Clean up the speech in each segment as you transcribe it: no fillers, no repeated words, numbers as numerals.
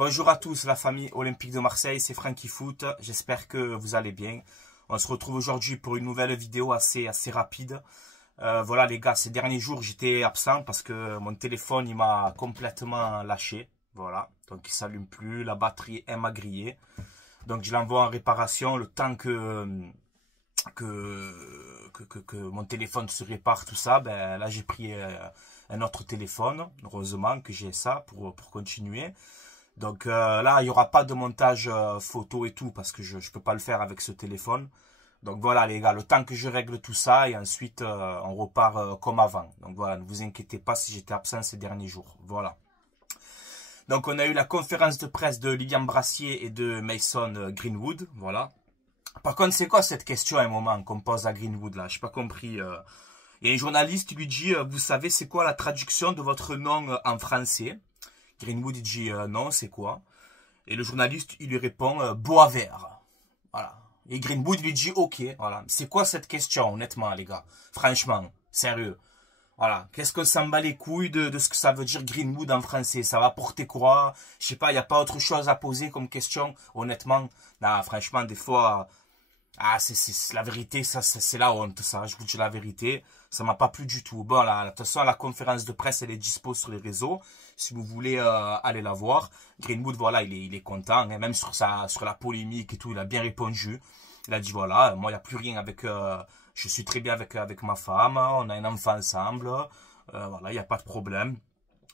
Bonjour à tous, la famille Olympique de Marseille, c'est Francky Foot. J'espère que vous allez bien. On se retrouve aujourd'hui pour une nouvelle vidéo assez rapide. Voilà les gars, ces derniers jours j'étais absent parce que mon téléphone il m'a complètement lâché. Voilà, donc il s'allume plus, la batterie elle m'a grillé. Donc je l'envoie en réparation le temps que mon téléphone se répare, tout ça. Ben là j'ai pris un autre téléphone, heureusement que j'ai ça pour continuer. Donc là, il n'y aura pas de montage photo et tout parce que je ne peux pas le faire avec ce téléphone. Donc voilà les gars, le temps que je règle tout ça et ensuite on repart comme avant. Donc voilà, ne vous inquiétez pas si j'étais absent ces derniers jours. Voilà. Donc on a eu la conférence de presse de Lilian Brassier et de Mason Greenwood. Voilà. Par contre, c'est quoi cette question à un moment qu'on pose à Greenwood là? Je n'ai pas compris. Il y a un journaliste qui lui dit, vous savez c'est quoi la traduction de votre nom en français? Greenwood il dit non, c'est quoi? Et le journaliste il lui répond bois vert. Voilà. Et Greenwood lui dit ok, voilà. C'est quoi cette question, honnêtement, les gars? Franchement, sérieux. Voilà. Qu'est-ce qu'on s'en bat les couilles de ce que ça veut dire Greenwood en français? Ça va porter quoi? Je sais pas, il n'y a pas autre chose à poser comme question, honnêtement. Non, franchement, des fois. Ah, c'est la vérité, ça, c'est la honte, ça. Je vous dis la vérité. Ça m'a pas plu du tout. Bon, là, de toute façon, la conférence de presse, elle est dispo sur les réseaux. Si vous voulez aller la voir. Greenwood, voilà, il est content. Hein, même sur la polémique et tout, il a bien répondu. Il a dit, voilà, moi, il n'y a plus rien avec... je suis très bien avec ma femme. On a un enfant ensemble. Voilà, il n'y a pas de problème.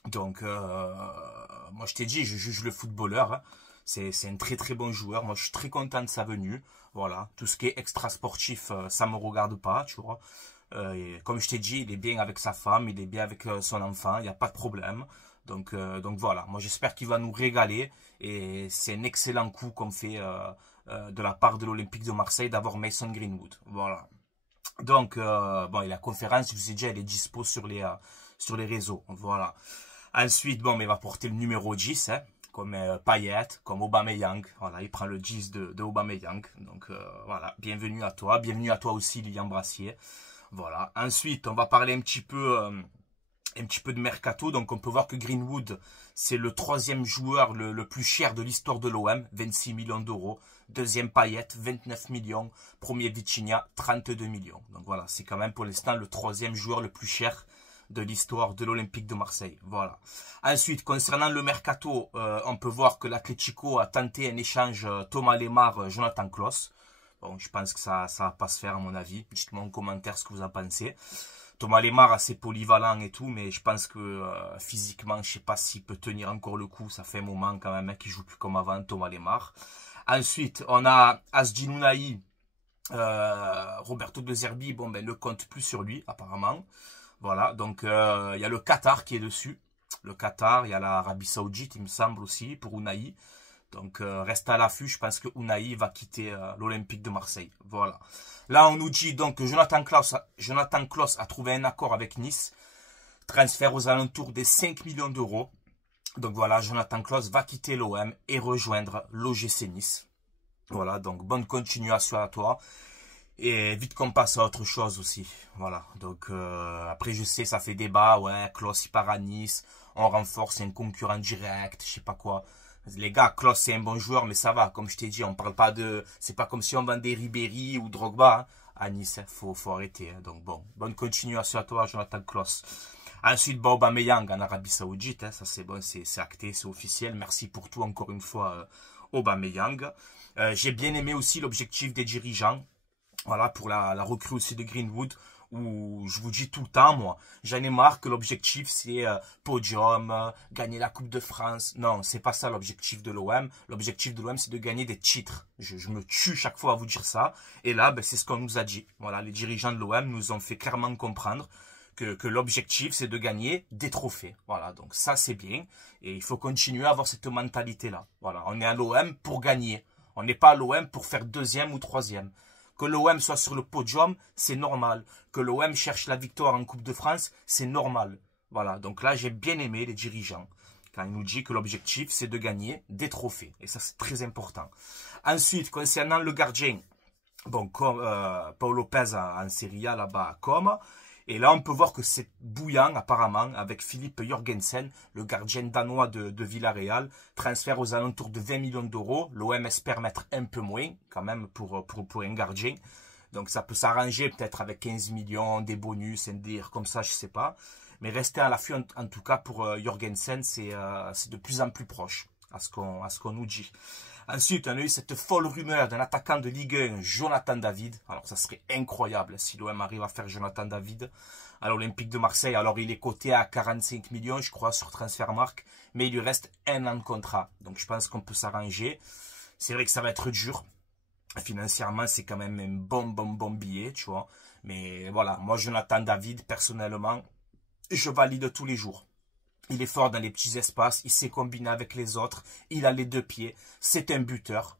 Donc, moi, je t'ai dit, je juge le footballeur. Hein. C'est un très bon joueur. Moi, je suis très content de sa venue. Voilà, tout ce qui est extra sportif, ça me regarde pas, tu vois. Et comme je t'ai dit, il est bien avec sa femme, il est bien avec son enfant, il n'y a pas de problème. Donc voilà, moi j'espère qu'il va nous régaler. Et c'est un excellent coup qu'on fait de la part de l'Olympique de Marseille d'avoir Mason Greenwood. Voilà. Donc, bon, et la conférence, je vous ai dit, elle est dispo sur les réseaux. Voilà. Ensuite, bon, mais il va porter le numéro 10, hein, comme Payet, comme Aubameyang. Voilà, il prend le 10 de Aubameyang. Donc, voilà, bienvenue à toi. Bienvenue à toi aussi, Lilian Brassier. Voilà. Ensuite, on va parler un petit peu de mercato. Donc, on peut voir que Greenwood, c'est le troisième joueur le plus cher de l'histoire de l'OM, 26 millions d'euros. Deuxième Payet, 29 millions. Premier Vitinha, 32 millions. Donc voilà, c'est quand même pour l'instant le troisième joueur le plus cher de l'histoire de l'Olympique de Marseille. Voilà. Ensuite, concernant le mercato, on peut voir que l'Atlético a tenté un échange Thomas Lemar, Jonathan Klaus. Bon, je pense que ça va pas se faire à mon avis. Dites-moi en commentaire ce que vous en pensez. Thomas Lemar assez polyvalent et tout, mais je pense que physiquement, je sais pas s'il peut tenir encore le coup. Ça fait un moment quand même qu'il joue plus comme avant, Thomas Lemar. Ensuite, on a Asdin Ounahi, Roberto De Zerbi, bon ben ne compte plus sur lui apparemment. Voilà, donc il y a le Qatar qui est dessus. Le Qatar, il y a l'Arabie Saoudite, il me semble aussi, pour Ounahi. Donc reste à l'affût, je pense que Ounahi va quitter l'Olympique de Marseille. Voilà. Là, on nous dit donc que Jonathan Klaus a trouvé un accord avec Nice. Transfert aux alentours des 5 millions d'euros. Donc voilà, Jonathan Klaus va quitter l'OM et rejoindre l'OGC Nice. Voilà, donc bonne continuation à toi. Et vite qu'on passe à autre chose aussi. Voilà, donc après je sais, ça fait débat. Ouais, Klaus il part à Nice, on renforce un concurrent direct, je sais pas quoi. Les gars, Klaus c'est un bon joueur, mais ça va, comme je t'ai dit, on parle pas de... C'est pas comme si on vendait Ribéry ou Drogba hein, à Nice, hein. Faut arrêter. Hein. Donc bon, bonne continuation à toi, Jonathan Klaus. Ensuite, Aubameyang en Arabie Saoudite, hein, ça c'est bon, c'est acté, c'est officiel. Merci pour tout encore une fois, Aubameyang. J'ai bien aimé aussi l'objectif des dirigeants. Voilà, pour la recrue aussi de Greenwood, où je vous dis tout le temps, moi, j'en ai marre que l'objectif c'est podium, gagner la Coupe de France. Non, c'est pas ça l'objectif de l'OM. L'objectif de l'OM c'est de gagner des titres. Je me tue chaque fois à vous dire ça. Et là, ben, c'est ce qu'on nous a dit. Voilà, les dirigeants de l'OM nous ont fait clairement comprendre que l'objectif c'est de gagner des trophées. Voilà, donc ça c'est bien. Et il faut continuer à avoir cette mentalité-là. Voilà, on est à l'OM pour gagner. On n'est pas à l'OM pour faire deuxième ou troisième. Que l'OM soit sur le podium, c'est normal. Que l'OM cherche la victoire en Coupe de France, c'est normal. Voilà, donc là, j'ai bien aimé les dirigeants. Quand ils nous disent que l'objectif, c'est de gagner des trophées. Et ça, c'est très important. Ensuite, concernant le gardien, bon, comme Paul Lopez en Serie A là-bas, comme. Et là, on peut voir que c'est bouillant, apparemment, avec Philippe Jorgensen, le gardien danois de Villarreal. Transfert aux alentours de 20 millions d'euros. L'OM espère mettre un peu moins, quand même, pour un gardien. Donc, ça peut s'arranger peut-être avec 15 millions, des bonus, un délire comme ça, je sais pas. Mais rester à l'affût, en tout cas, pour Jorgensen, c'est de plus en plus proche à ce qu'on nous dit. Ensuite, on a eu cette folle rumeur d'un attaquant de Ligue 1, Jonathan David. Alors, ça serait incroyable si l'OM arrive à faire Jonathan David à l'Olympique de Marseille. Alors, il est coté à 45 millions, je crois, sur Transfermarkt. Mais il lui reste 1 an de contrat. Donc, je pense qu'on peut s'arranger. C'est vrai que ça va être dur. Financièrement, c'est quand même un bon billet, tu vois. Mais voilà, moi, Jonathan David, personnellement, je valide tous les jours. Il est fort dans les petits espaces, il sait combiner avec les autres, il a les 2 pieds, c'est un buteur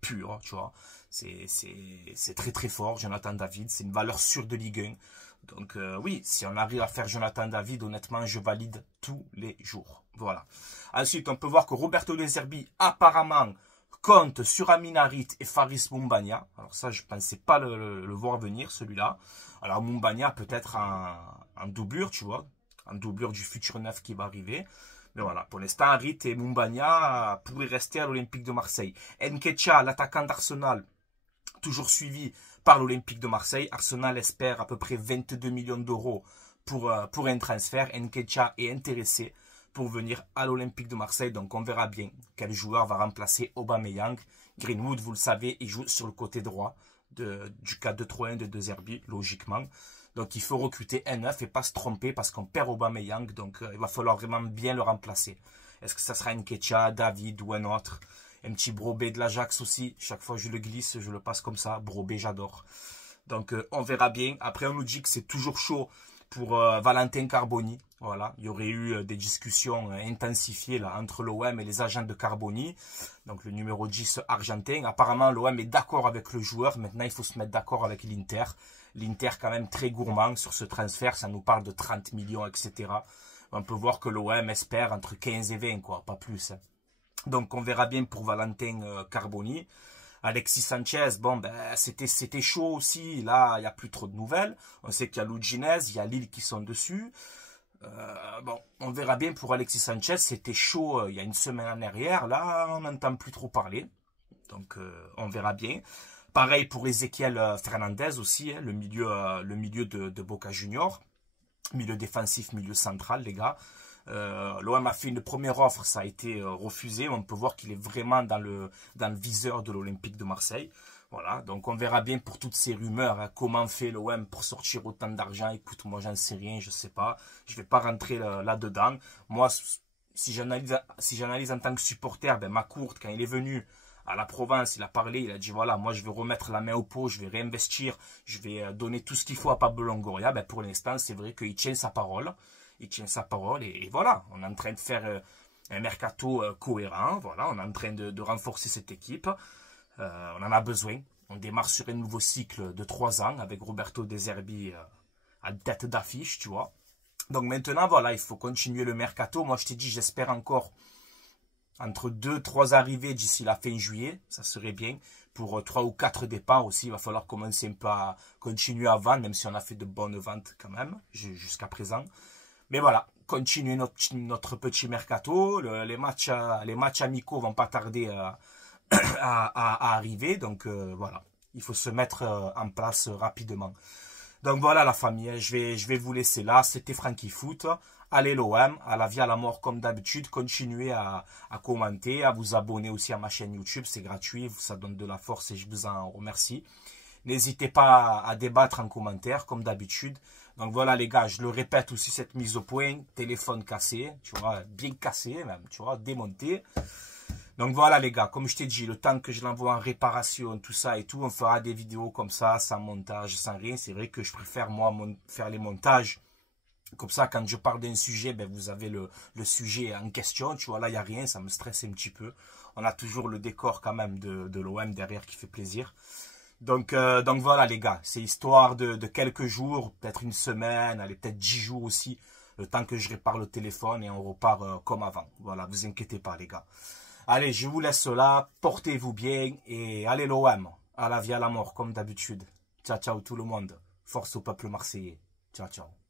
pur, tu vois. C'est très fort, Jonathan David, c'est une valeur sûre de Ligue 1. Donc oui, si on arrive à faire Jonathan David, honnêtement, je valide tous les jours. Voilà. Ensuite, on peut voir que Roberto De Zerbi, apparemment, compte sur Amin Harit et Faris Moumbagna. Alors ça, je ne pensais pas le voir venir, celui-là. Alors Moumbagna, peut-être en doublure, tu vois. En doublure du futur neuf qui va arriver. Mais voilà, pour l'instant, Harit et Moumbagna pourraient rester à l'Olympique de Marseille. Nketiah, l'attaquant d'Arsenal, toujours suivi par l'Olympique de Marseille. Arsenal espère à peu près 22 millions d'euros pour un transfert. Nketiah est intéressé pour venir à l'Olympique de Marseille. Donc on verra bien quel joueur va remplacer Aubameyang. Greenwood, vous le savez, il joue sur le côté droit du 4-2-3-1 de De Zerbi, logiquement. Donc il faut recruter un neuf et pas se tromper parce qu'on perd Aubameyang. Donc il va falloir vraiment bien le remplacer. Est-ce que ça sera Nketiah, David ou un autre? Un petit Brobé de l'Ajax aussi. Chaque fois que je le glisse, je le passe comme ça. Brobé, j'adore. Donc on verra bien. Après on nous dit que c'est toujours chaud pour Valentin Carboni. Voilà, il y aurait eu des discussions intensifiées là, entre l'OM et les agents de Carboni. Donc le numéro 10 argentin. Apparemment l'OM est d'accord avec le joueur. Maintenant il faut se mettre d'accord avec l'Inter. L'Inter quand même très gourmand sur ce transfert. Ça nous parle de 30 millions, etc. On peut voir que l'OM espère entre 15 et 20, quoi, pas plus. Hein. Donc on verra bien pour Valentin Carboni. Alexis Sanchez, bon, ben, c'était chaud aussi. Là, il n'y a plus trop de nouvelles. On sait qu'il y a l'Udinese, il y a Lille qui sont dessus. Bon, on verra bien pour Alexis Sanchez. C'était chaud il y a une semaine en arrière. Là, on n'entend plus trop parler. Donc, on verra bien. Pareil pour Ezequiel Fernandez aussi, hein, le milieu de Boca Junior. Milieu défensif, milieu central, les gars. L'OM a fait une première offre, ça a été refusé. On peut voir qu'il est vraiment dans le viseur de l'Olympique de Marseille. Voilà, donc on verra bien pour toutes ces rumeurs, hein, comment fait l'OM pour sortir autant d'argent. Écoute, moi j'en sais rien, je sais pas. Je vais pas rentrer là-dedans. Moi, si j'analyse en tant que supporter, ben McCourt, quand il est venu à la Provence, il a parlé, il a dit voilà, moi je vais remettre la main au pot, je vais réinvestir, je vais donner tout ce qu'il faut à Pablo Longoria. Ben, pour l'instant, c'est vrai qu'il tient sa parole. Il tient sa parole et voilà, on est en train de faire un mercato cohérent. Voilà, on est en train de renforcer cette équipe. On en a besoin. On démarre sur un nouveau cycle de 3 ans avec Roberto De Zerbi à tête d'affiche, tu vois. Donc maintenant, voilà, il faut continuer le mercato. Moi, je t'ai dit, j'espère encore entre 2-3 arrivées d'ici la fin juillet. Ça serait bien. Pour 3 ou 4 départs aussi, il va falloir commencer un peu à continuer à vendre, même si on a fait de bonnes ventes quand même, jusqu'à présent. Mais voilà, continuer notre petit mercato. Les matchs amicaux vont pas tarder à arriver. Donc voilà, il faut se mettre en place rapidement. Donc voilà la famille, je vais vous laisser là. C'était Franky Foot. Allez l'OM, à la vie à la mort comme d'habitude. Continuez à commenter, à vous abonner aussi à ma chaîne YouTube. C'est gratuit, ça donne de la force et je vous en remercie. N'hésitez pas à débattre en commentaire comme d'habitude. Donc voilà les gars, je le répète aussi cette mise au point, téléphone cassé, tu vois, bien cassé même, tu vois, démonté. Donc voilà les gars, comme je t'ai dit, le temps que je l'envoie en réparation, tout ça et tout, on fera des vidéos comme ça, sans montage, sans rien. C'est vrai que je préfère moi faire les montages. Comme ça, quand je parle d'un sujet, ben, vous avez le sujet en question. Tu vois, là, il n'y a rien, ça me stresse un petit peu. On a toujours le décor quand même de l'OM derrière qui fait plaisir. Donc voilà les gars, c'est histoire de quelques jours, peut-être une semaine, allez peut-être 10 jours aussi, le temps que je répare le téléphone et on repart comme avant. Voilà, vous inquiétez pas les gars. Allez, je vous laisse là, portez-vous bien et allez l'OM, à la vie à la mort comme d'habitude. Ciao ciao tout le monde, force au peuple marseillais. Ciao, ciao.